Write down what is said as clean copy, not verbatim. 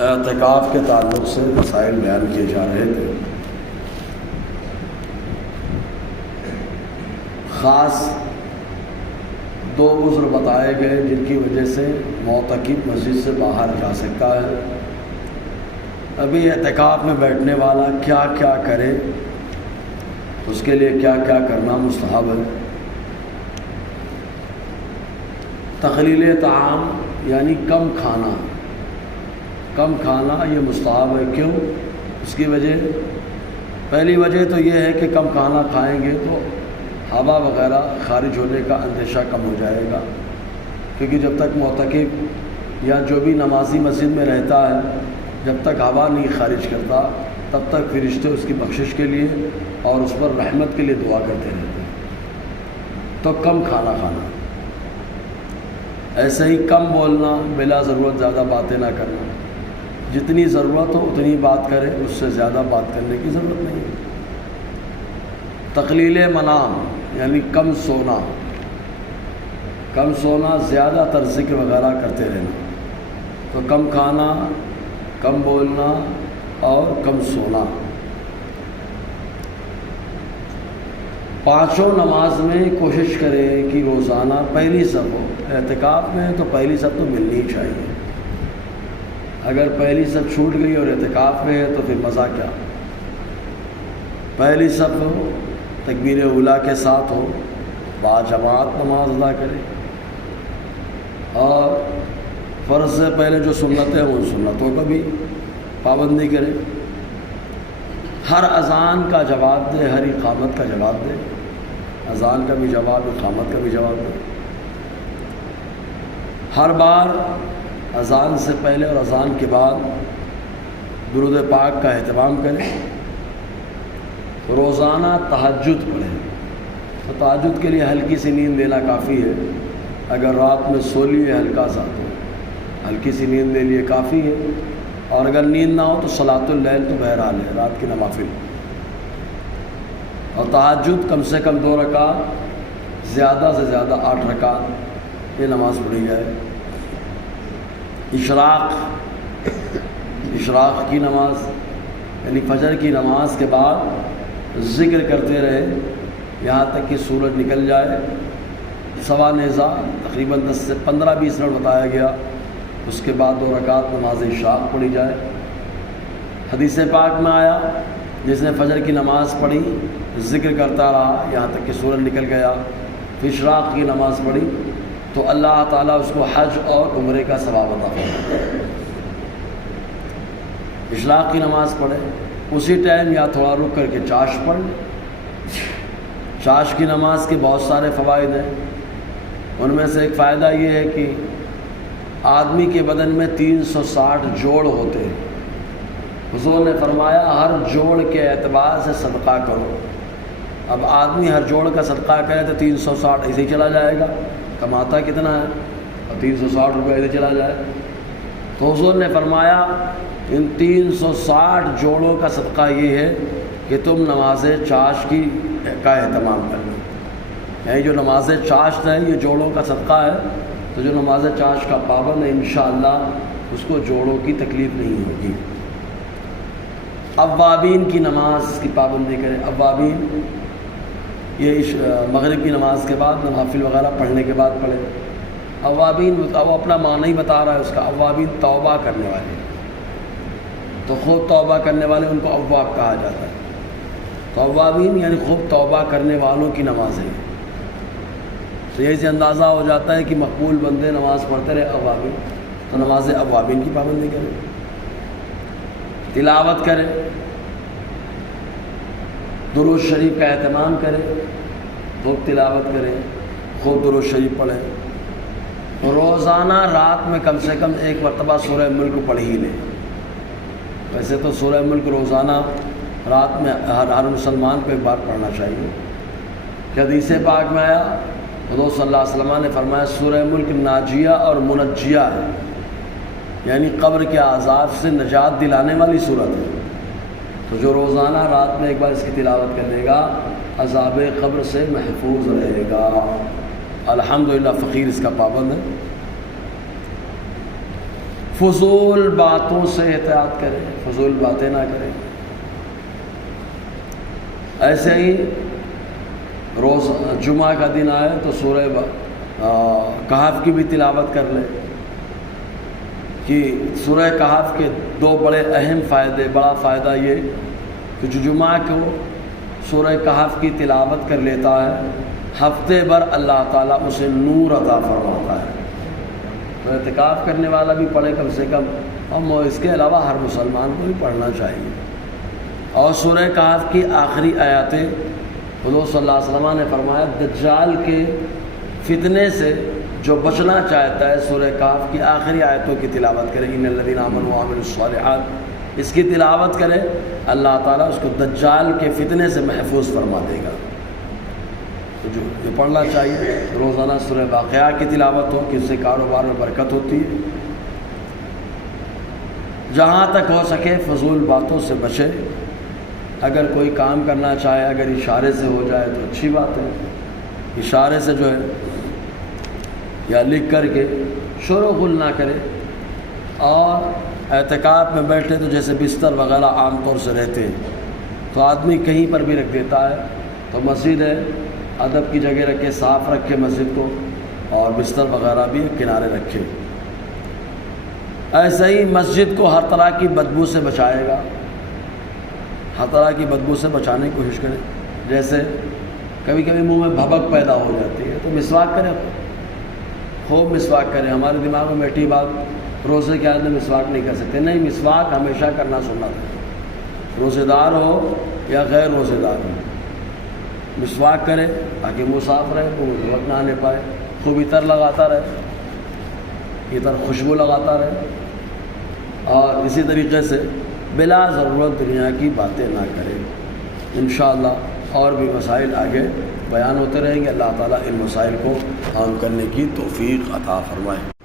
اعتکاف کے تعلق سے مسائل بیان کیے جا رہے تھے۔ خاص دو عذر بتائے گئے جن کی وجہ سے معتکف مسجد سے باہر جا سکتا ہے۔ ابھی اعتکاف میں بیٹھنے والا کیا کیا کرے، اس کے لیے کیا کیا کرنا مستحب ہے۔ تقلیل طعام یعنی کم کھانا یہ مستحب ہے۔ کیوں؟ اس کی وجہ، پہلی وجہ تو یہ ہے کہ کم کھانا کھائیں گے تو ہوا وغیرہ خارج ہونے کا اندیشہ کم ہو جائے گا، کیونکہ جب تک معتکف یا جو بھی نمازی مسجد میں رہتا ہے جب تک ہوا نہیں خارج کرتا تب تک فرشتے اس کی بخشش کے لیے اور اس پر رحمت کے لیے دعا کرتے رہتے ہیں۔ تو کم کھانا کھانا، ایسے ہی کم بولنا، بلا ضرورت زیادہ باتیں نہ کرنا، جتنی ضرورت ہو اتنی بات کرے، اس سے زیادہ بات کرنے کی ضرورت نہیں ہے۔ تقلیل منام یعنی کم سونا، زیادہ تر ذکر وغیرہ کرتے رہنا۔ تو کم کھانا، کم بولنا اور کم سونا۔ پانچوں نماز میں کوشش کریں کہ روزانہ پہلی صف ہو۔ اعتکاف میں تو پہلی صف تو ملنی ہی چاہیے۔ اگر پہلی صف چھوٹ گئی اور اعتکاف میں ہے تو پھر مزہ کیا۔ پہلی صف ہو، تکبیر اولیٰ کے ساتھ ہو، باجماعت نماز ادا کرے، اور فرض سے پہلے جو سنتیں ہیں ان سنتوں کا بھی پابندی کرے۔ ہر اذان کا جواب دے، ہر اقامت کا جواب دے، اذان کا بھی جواب، اقامت کا بھی جواب دے۔ ہر بار اذان سے پہلے اور اذان کے بعد درود پاک کا اہتمام کرے۔ روزانہ تہجد پڑھیں۔ تو تہجد کے لیے ہلکی سی نیند لینا کافی ہے۔ اگر رات میں سو لیے ہلکا سا تو ہلکی سی نیند لے لیے کافی ہے، اور اگر نیند نہ ہو تو صلاۃ اللیل تو بہرحال ہے، رات کی نوافل۔ اور تہجد کم سے کم 2 رکعت، زیادہ سے زیادہ 8 رکعت یہ نماز پڑھی جائے۔ اشراق کی نماز یعنی فجر کی نماز کے بعد ذکر کرتے رہے یہاں تک کہ سورج نکل جائے۔ سوا نیزہ تقریباً 10 سے 15-20 منٹ بتایا گیا۔ اس کے بعد 2 رکعت نماز اشراق پڑھی جائے۔ حدیث پاک میں آیا جس نے فجر کی نماز پڑھی، ذکر کرتا رہا یہاں تک کہ سورج نکل گیا، پھر اشراق کی نماز پڑھی تو اللہ تعالیٰ اس کو حج اور عمرے کا ثواب عطا فرمائے۔ اشراق کی نماز پڑھے، اسی ٹائم یا تھوڑا رک کر کے چاش پڑھ۔ چاش کی نماز کے بہت سارے فوائد ہیں، ان میں سے ایک فائدہ یہ ہے کہ آدمی کے بدن میں 360 جوڑ ہوتے ہیں۔ حضور نے فرمایا ہر جوڑ کے اعتبار سے صدقہ کرو۔ اب آدمی ہر جوڑ کا صدقہ کرے تو 360 ایسے ہی چلا جائے گا، کماتا کتنا ہے، اور 360 روپے ایسے چلا جائے۔ تو حضور نے فرمایا ان 360 جوڑوں کا صدقہ یہ ہے کہ تم نماز چاش کا اہتمام کرنا۔ یعنی جو نماز چاشت ہے یہ جوڑوں کا صدقہ ہے، تو جو نماز چاش کا پابند ہے انشاءاللہ اس کو جوڑوں کی تکلیف نہیں ہوگی۔ اوابین کی نماز کی پابندی کریں۔ اوابین یہ مغرب کی نماز کے بعد نوافل وغیرہ پڑھنے کے بعد پڑھیں۔ اوابین وہ اپنا معنی ہی بتا رہا ہے اس کا۔ اوابین توبہ کرنے والے، تو خوب توبہ کرنے والے ان کو اواب کہا جاتا ہے۔ تو اوابین یعنی خوب توبہ کرنے والوں کی نماز ہے۔ تو یہی سے اندازہ ہو جاتا ہے کہ مقبول بندے نماز پڑھتے رہے اوابین، تو نماز اوابین کی پابندی کریں۔ تلاوت کریں، درود شریف کا اہتمام کریں، خوب تلاوت کریں، خوب درود شریف پڑھیں۔ روزانہ رات میں کم سے کم 1 مرتبہ سورہ ملک پڑھ ہی لیں۔ ویسے تو سورہ ملک روزانہ رات میں ہر مسلمان کو 1 بار پڑھنا چاہیے۔ کہ حدیث پاک میں آیا، حضور صلی اللہ علیہ وسلم نے فرمایا سورہ ملک ناجیہ اور منجیہ ہے، یعنی قبر کے عذاب سے نجات دلانے والی صورت ہے۔ تو جو روزانہ رات میں 1 بار اس کی تلاوت کر لے گا عذاب قبر سے محفوظ رہے گا۔ الحمدللہ فقیر اس کا پابند ہے۔ فضول باتوں سے احتیاط کریں، فضول باتیں نہ کریں۔ ایسے ہی روز جمعہ کا دن آئے تو سورہ کہف کی بھی تلاوت کر لیں، کہ سورہ کہف کے دو بڑے اہم فائدے، بڑا فائدہ یہ کہ جو جمعہ کو سورہ کہف کی تلاوت کر لیتا ہے ہفتے بھر اللہ تعالیٰ اسے نور عطا فرماتا ہے۔ تو اعتکاف کرنے والا بھی پڑھے کم سے کم، اور اس کے علاوہ ہر مسلمان کو بھی پڑھنا چاہیے۔ اور سورہ کہف کی آخری آیاتیں حضور صلی اللہ علیہ وسلم نے فرمایا دجال کے فتنے سے جو بچنا چاہتا ہے سورہ کہف کی آخری آیتوں کی تلاوت کرے، ان الذین آمنوا وعملوا الصالحات، اس کی تلاوت کرے، اللہ تعالیٰ اس کو دجال کے فتنے سے محفوظ فرما دے گا۔ تو جو یہ پڑھنا چاہیے، روزانہ سورہ واقعہ کی تلاوت ہو کہ اس سے کاروبار میں برکت ہوتی ہے۔ جہاں تک ہو سکے فضول باتوں سے بچے، اگر کوئی کام کرنا چاہے اگر اشارے سے ہو جائے تو اچھی بات ہے، اشارے سے جو ہے یا لکھ کر کے شور و غل نہ کرے۔ اور اعتکاف میں بیٹھے تو جیسے بستر وغیرہ عام طور سے رہتے ہیں تو آدمی کہیں پر بھی رکھ دیتا ہے، تو مسجد ہے ادب کی جگہ رکھے، صاف رکھے مسجد کو، اور بستر وغیرہ بھی کنارے رکھے۔ ایسے ہی مسجد کو ہر طرح کی بدبو سے بچائے گا، ہر طرح کی بدبو سے بچانے کی کوشش کریں۔ جیسے کبھی کبھی منہ میں بھبک پیدا ہو جاتی ہے تو مسواک کریں، خوب مسواک کریں۔ ہمارے دماغ میں بیٹھی بات روزے کے آدمی مسواک نہیں کر سکتے، نہیں، مسواک ہمیشہ کرنا سنت ہے، روزے دار ہو یا غیر روزے دار ہو، مسواک کرے تاکہ منہ صاف رہے، منہ میں بھبک نہ آنے پائے، خوب عطر لگاتا رہے، عطر خوشبو لگاتا رہے، اور اسی طریقے سے بلا ضرورت دنیا کی باتیں نہ کریں۔ انشاءاللہ اور بھی مسائل آگے بیان ہوتے رہیں گے۔ اللہ تعالیٰ ان مسائل کو عام کرنے کی توفیق عطا فرمائے۔